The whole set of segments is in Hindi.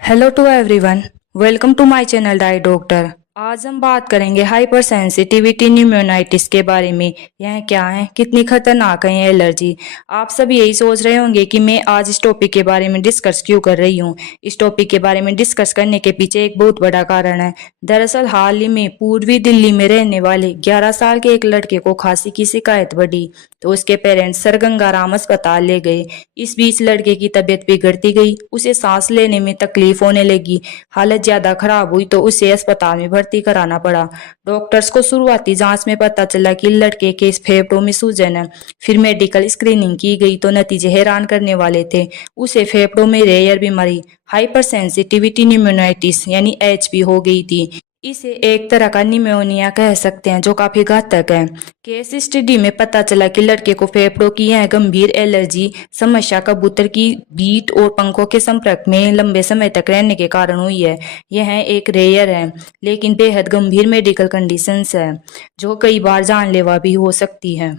Hello to everyone, welcome to my channel dye doctor. आज हम बात करेंगे हाइपर सेंसिटिविटी न्यूमोनाइटिस के बारे में। यह क्या है, कितनी खतरनाक है ये एलर्जी। आप सब यही सोच रहे होंगे कि मैं आज इस टॉपिक के बारे में डिस्कस क्यों कर रही हूँ। इस टॉपिक के बारे में डिस्कस करने के पीछे एक बहुत बड़ा कारण है। दरअसल हाल ही में पूर्वी दिल्ली में रहने वाले 11 साल के एक लड़के को खांसी की शिकायत बढ़ी तो उसके पेरेंट्स सर गंगाराम अस्पताल ले गए। इस बीच लड़के की तबीयत बिगड़ती गई, उसे सांस लेने में तकलीफ होने लगी। हालत ज्यादा खराब हुई तो उसे अस्पताल में भर्ती कराना पड़ा। डॉक्टर्स को शुरुआती जांच में पता चला कि लड़के के फेफड़ों में सूजन है। फिर मेडिकल स्क्रीनिंग की गई तो नतीजे हैरान करने वाले थे। उसे फेफड़ों में रेयर बीमारी हाइपर सेंसिटिविटी न्यूमोनाइटिस यानी एचपी हो गई थी। इसे एक तरह का निमोनिया कह सकते हैं जो काफी घातक है। केस स्टडी में पता चला कि लड़के को फेफड़ों की यह गंभीर एलर्जी समस्या कबूतर की बीट और पंखों के संपर्क में लंबे समय तक रहने के कारण हुई है। यह एक रेयर है लेकिन बेहद गंभीर मेडिकल कंडीशंस है जो कई बार जानलेवा भी हो सकती है।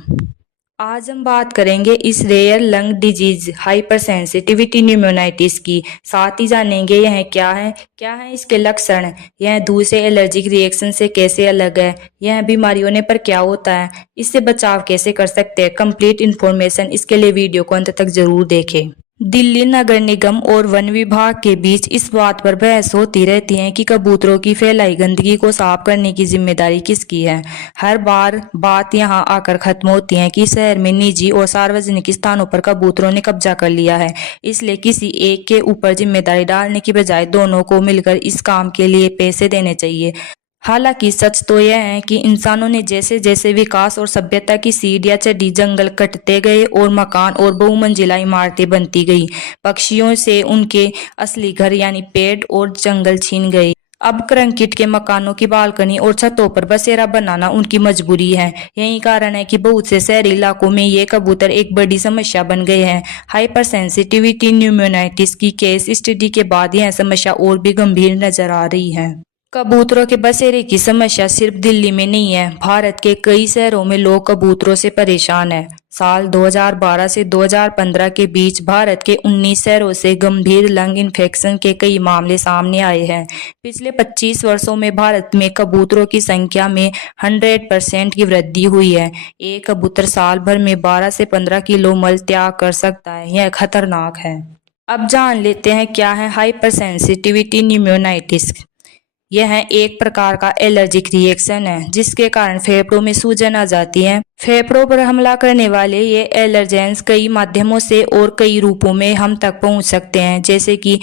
आज हम बात करेंगे इस rare lung disease hypersensitivity pneumonitis की। साथ ही जानेंगे यह क्या है इसके लक्षण, यह दूसरे एलर्जिक रिएक्शन से कैसे अलग है, यह बीमारी होने पर क्या होता है, इससे बचाव कैसे कर सकते हैं। कंप्लीट इन्फॉर्मेशन इसके लिए वीडियो को अंत तक जरूर देखें। दिल्ली नगर निगम और वन विभाग के बीच इस बात पर बहस होती रहती है कि कबूतरों की फैलाई गंदगी को साफ करने की जिम्मेदारी किसकी है। हर बार बात यहां आकर खत्म होती है कि शहर में निजी और सार्वजनिक स्थानों पर कबूतरों ने कब्जा कर लिया है, इसलिए किसी एक के ऊपर जिम्मेदारी डालने की बजाय दोनों को मिलकर इस काम के लिए पैसे देने चाहिए। हालांकि सच तो यह है कि इंसानों ने जैसे जैसे विकास और सभ्यता की सीढ़ियां चढ़ी, जंगल कटते गए और मकान और बहुमंजिला इमारतें बनती गई। पक्षियों से उनके असली घर यानी पेड़ और जंगल छीन गए। अब कंक्रीट के मकानों की बालकनी और छतों पर बसेरा बनाना उनकी मजबूरी है। यही कारण है कि बहुत से शहरी इलाकों में ये कबूतर एक बड़ी समस्या बन गए हैं। हाइपर सेंसिटिविटी न्यूमोनाइटिस की केस स्टडी के बाद यह समस्या और भी गंभीर नजर आ रही है। कबूतरों के बसेरे की समस्या सिर्फ दिल्ली में नहीं है, भारत के कई शहरों में लोग कबूतरों से परेशान हैं। साल 2012 से 2015 के बीच भारत के 19 शहरों से गंभीर लंग इन्फेक्शन के कई मामले सामने आए हैं। पिछले 25 वर्षों में भारत में कबूतरों की संख्या में 100% की वृद्धि हुई है। एक कबूतर साल भर में 12 से 15 किलो मल त्याग कर सकता है, यह खतरनाक है। अब जान लेते हैं क्या है हाइपर सेंसिटिविटी न्यूमोनाइटिस। यह एक प्रकार का एलर्जिक रिएक्शन है जिसके कारण फेफड़ों में सूजन आ जाती है। फेफड़ों पर हमला करने वाले ये एलर्जेंस कई माध्यमों से और कई रूपों में हम तक पहुंच सकते हैं, जैसे कि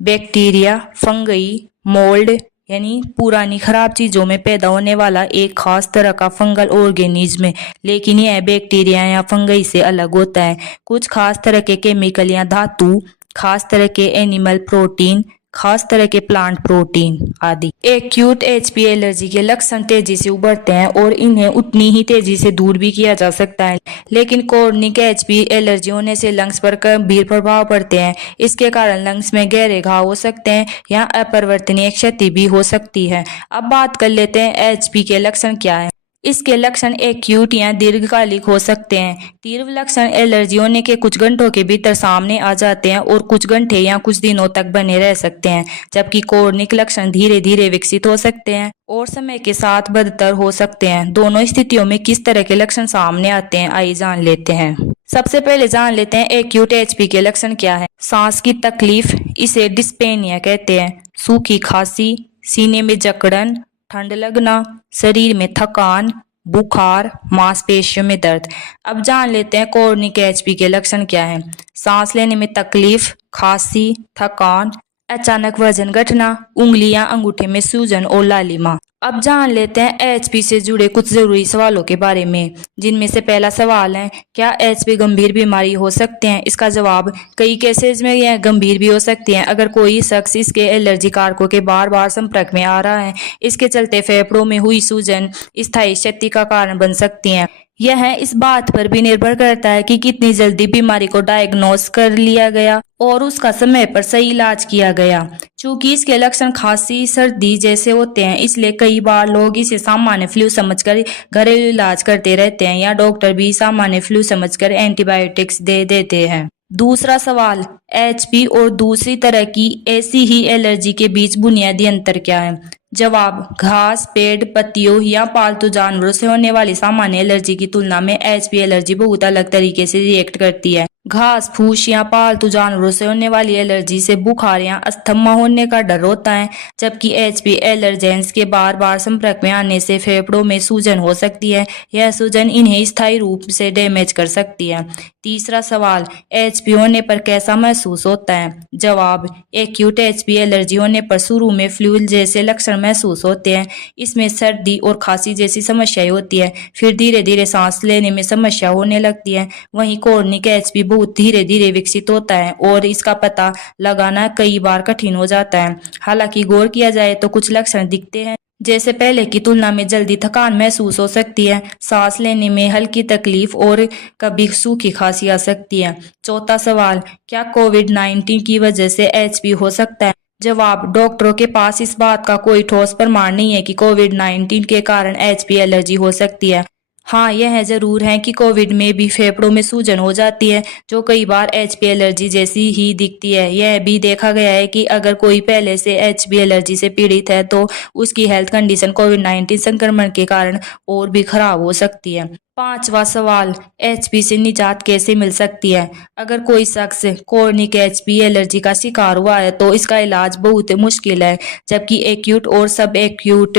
बैक्टीरिया, फंगई, मोल्ड यानी पुरानी खराब चीजों में पैदा होने वाला एक खास तरह का फंगल ऑर्गेनिज्म। लेकिन यह बैक्टीरिया या फंगई से अलग होता है। कुछ खास तरह के केमिकल या धातु, खास तरह के एनिमल प्रोटीन, खास तरह के प्लांट प्रोटीन आदि। एक्यूट एचपी एलर्जी के लक्षण तेजी से उभरते हैं और इन्हें उतनी ही तेजी से दूर भी किया जा सकता है। लेकिन क्रोनिक एचपी एलर्जी होने से लंग्स पर गंभीर प्रभाव पड़ते हैं। इसके कारण लंग्स में गहरे घाव हो सकते हैं या अपरिवर्तनीय क्षति भी हो सकती है। अब बात कर लेते हैं एचपी के लक्षण क्या है। इसके लक्षण एक्यूट या दीर्घकालिक हो सकते हैं। तीव्र लक्षण एलर्जी होने के कुछ घंटों के भीतर सामने आ जाते हैं और कुछ घंटे या कुछ दिनों तक बने रह सकते हैं, जबकि क्रोनिक लक्षण धीरे धीरे विकसित हो सकते हैं और समय के साथ बदतर हो सकते हैं। दोनों स्थितियों में किस तरह के लक्षण सामने आते हैं, आइए जान लेते हैं। सबसे पहले जान लेते हैं एक्यूट एचपी के लक्षण क्या है। सांस की तकलीफ, इसे डिस्पेनिया कहते हैं। सूखी खांसी, सीने में जकड़न, ठंड लगना, शरीर में थकान, बुखार, मांसपेशियों में दर्द। अब जान लेते हैं क्रोनिक एचपी के लक्षण क्या हैं। सांस लेने में तकलीफ, खांसी, थकान, अचानक वजन घटना, उंगली या अंगूठे में सूजन और लालिमा। अब जान लेते हैं एचपी से जुड़े कुछ जरूरी सवालों के बारे में, जिनमें से पहला सवाल है, क्या एचपी गंभीर बीमारी हो सकते हैं। इसका जवाब, कई केसेस में यह गंभीर भी हो सकती है अगर कोई शख्स इसके एलर्जी कारकों के बार बार संपर्क में आ रहा है। इसके चलते फेफड़ों में हुई सूजन स्थायी क्षति का कारण बन सकती है। यह इस बात पर भी निर्भर करता है कि कितनी जल्दी बीमारी को डायग्नोस कर लिया गया और उसका समय पर सही इलाज किया गया। चूंकि इसके लक्षण खांसी, सर्दी जैसे होते हैं, इसलिए कई बार लोग इसे सामान्य फ्लू समझकर घरेलू इलाज करते रहते हैं या डॉक्टर भी सामान्य फ्लू समझकर एंटीबायोटिक्स दे देते हैं। दूसरा सवाल, एचपी और दूसरी तरह की ऐसी ही एलर्जी के बीच बुनियादी अंतर क्या है? जवाब, घास, पेड़, पत्तियों या पालतू जानवरों से होने वाली सामान्य एलर्जी की तुलना में एचपी एलर्जी बहुत अलग तरीके से रिएक्ट करती है। घास फूस या पालतू जानवरों से होने वाली एलर्जी से बुखार या अस्थमा होने का डर होता है, जबकि एचपी एलर्जेंस के बार बार संपर्क में आने से फेफड़ों में सूजन हो सकती है। यह सूजन इन्हें स्थायी रूप से डैमेज कर सकती है। तीसरा सवाल, एचपी होने पर कैसा महसूस होता है? जवाब, एक्यूट एचपी एलर्जी होने पर शुरू में फ्लू जैसे लक्षण महसूस होते हैं। इसमें सर्दी और खांसी जैसी समस्याएं होती है, फिर धीरे धीरे सांस लेने में समस्या होने लगती है। वहीं क्रोनिक एचपी बहुत धीरे धीरे विकसित होता है और इसका पता लगाना कई बार कठिन हो जाता है। हालांकि गौर किया जाए तो कुछ लक्षण दिखते हैं, जैसे पहले की तुलना में जल्दी थकान महसूस हो सकती है, सांस लेने में हल्की तकलीफ और कभी सूखी खांसी आ सकती है। चौथा सवाल, क्या कोविड-19 की वजह से एचपी हो सकता है? जवाब, डॉक्टरों के पास इस बात का कोई ठोस प्रमाण नहीं है कि कोविड-19 के कारण एचपी एलर्जी हो सकती है। हाँ, यह जरूर है कि कोविड में भी फेफड़ों में सूजन हो जाती है, जो कई बार एचपी एलर्जी जैसी ही दिखती है। यह भी देखा गया है कि अगर कोई पहले से एचपी एलर्जी से पीड़ित है तो उसकी हेल्थ कंडीशन कोविड-19 संक्रमण के कारण और भी खराब हो सकती है। पांचवा सवाल, एचपी से निजात कैसे मिल सकती है? अगर कोई शख्स क्रोनिक एचपी एलर्जी का शिकार हुआ है तो इसका इलाज बहुत मुश्किल है, जबकि एक्यूट और सब एक्यूट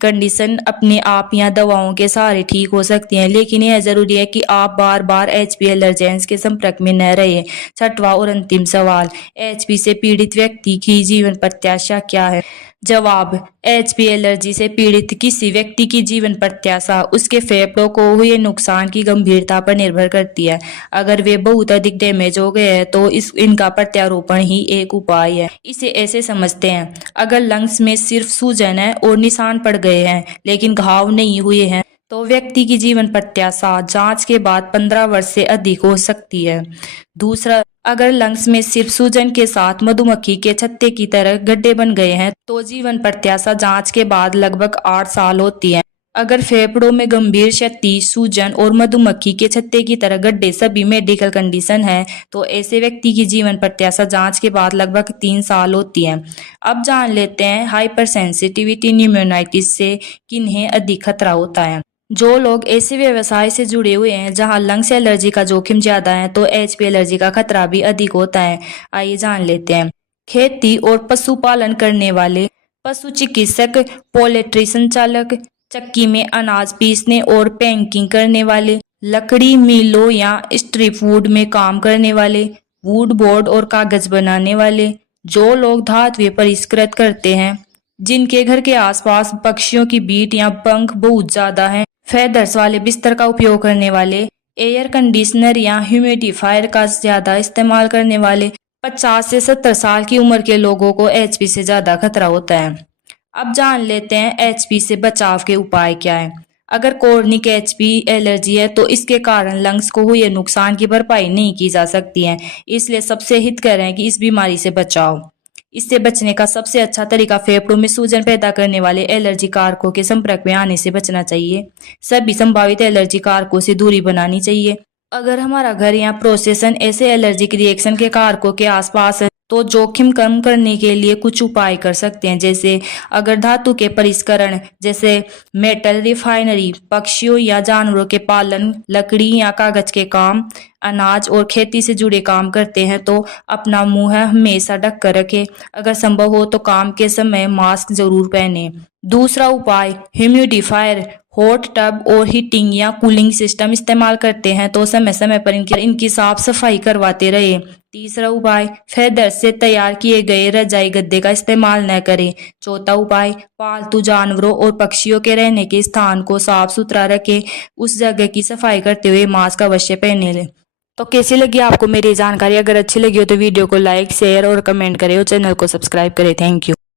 कंडीशन अपने आप या दवाओं के सहारे ठीक हो सकती हैं। लेकिन यह जरूरी है कि आप बार बार एचपी एलर्जेंस के संपर्क में न रहे। छठवां और अंतिम सवाल, एचपी से पीड़ित व्यक्ति की जीवन प्रत्याशा क्या है? जवाब, एचपी एलर्जी से पीड़ित किसी व्यक्ति की जीवन प्रत्याशा उसके फेफड़ों को हुए नुकसान की गंभीरता पर निर्भर करती है। अगर वे बहुत अधिक डैमेज हो गए हैं तो इनका प्रत्यारोपण ही एक उपाय है। इसे ऐसे समझते हैं, अगर लंग्स में सिर्फ सूजन है और निशान पड़ गए हैं लेकिन घाव नहीं हुए हैं तो व्यक्ति की जीवन प्रत्याशा जांच के बाद 15 वर्ष से अधिक हो सकती है। दूसरा, अगर लंग्स में सिर्फ सूजन के साथ मधुमक्खी के छत्ते की तरह गड्ढे बन गए हैं तो जीवन प्रत्याशा जांच के बाद लगभग 8 साल होती है। अगर फेफड़ों में गंभीर क्षति, सूजन और मधुमक्खी के छत्ते की तरह गड्ढे सभी मेडिकल कंडीशन है तो ऐसे व्यक्ति की जीवन प्रत्याशा जांच के बाद लगभग 3 साल होती है। अब जान लेते हैं हाइपर सेंसिटिविटी न्यूमोनाइटिस से किन्हें अधिक खतरा होता है। जो लोग ऐसे व्यवसाय से जुड़े हुए हैं जहां लंग्स एलर्जी का जोखिम ज्यादा है तो एचपी एलर्जी का खतरा भी अधिक होता है। आइए जान लेते हैं। खेती और पशुपालन करने वाले, पशु चिकित्सक, पोल्ट्री संचालक, चक्की में अनाज पीसने और पैकिंग करने वाले, लकड़ी मिलों या स्ट्रीट फूड में काम करने वाले, वुड बोर्ड और कागज बनाने वाले, जो लोग धातु परिष्कृत करते हैं, जिनके घर के आसपास पक्षियों की बीट या पंख बहुत ज्यादा है, फेदर्स वाले बिस्तर का उपयोग करने वाले, एयर कंडीशनर या ह्यूमिडिफायर का ज्यादा इस्तेमाल करने वाले, 50 से 70 साल की उम्र के लोगों को एचपी से ज्यादा खतरा होता है। अब जान लेते हैं एचपी से बचाव के उपाय क्या है। अगर क्रोनिक एचपी एलर्जी है तो इसके कारण लंग्स को हुए नुकसान की भरपाई नहीं की जा सकती है, इसलिए सबसे हितकर है कि इस बीमारी से बचाओ। इससे बचने का सबसे अच्छा तरीका फेफड़ों में सूजन पैदा करने वाले एलर्जी कारकों के संपर्क में आने से बचना चाहिए। सभी संभावित एलर्जी कारकों से दूरी बनानी चाहिए। अगर हमारा घर या प्रोसेसन ऐसे एलर्जिक रिएक्शन के कारकों के आसपास है तो जोखिम कम करने के लिए कुछ उपाय कर सकते हैं, जैसे अगर धातु के परिष्करण जैसे मेटल रिफाइनरी, पक्षियों या जानवरों के पालन, लकड़ी या कागज के काम, अनाज और खेती से जुड़े काम करते हैं तो अपना मुंह हमेशा ढक कर रखें। अगर संभव हो तो काम के समय मास्क जरूर पहने। दूसरा उपाय, ह्यूमिडिफायर, हॉट टब और हीटिंग या कूलिंग सिस्टम इस्तेमाल करते हैं तो समय समय पर इनकी साफ सफाई करवाते रहे। तीसरा उपाय, फेदर से तैयार किए गए रजाई गद्दे का इस्तेमाल न करें। चौथा उपाय, पालतू जानवरों और पक्षियों के रहने के स्थान को साफ सुथरा रखें। उस जगह की सफाई करते हुए मास्क अवश्य पहने लें। तो कैसी लगी आपको मेरी जानकारी? अगर अच्छी लगी हो तो वीडियो को लाइक, शेयर और कमेंट करें और चैनल को सब्सक्राइब करें। Thank you.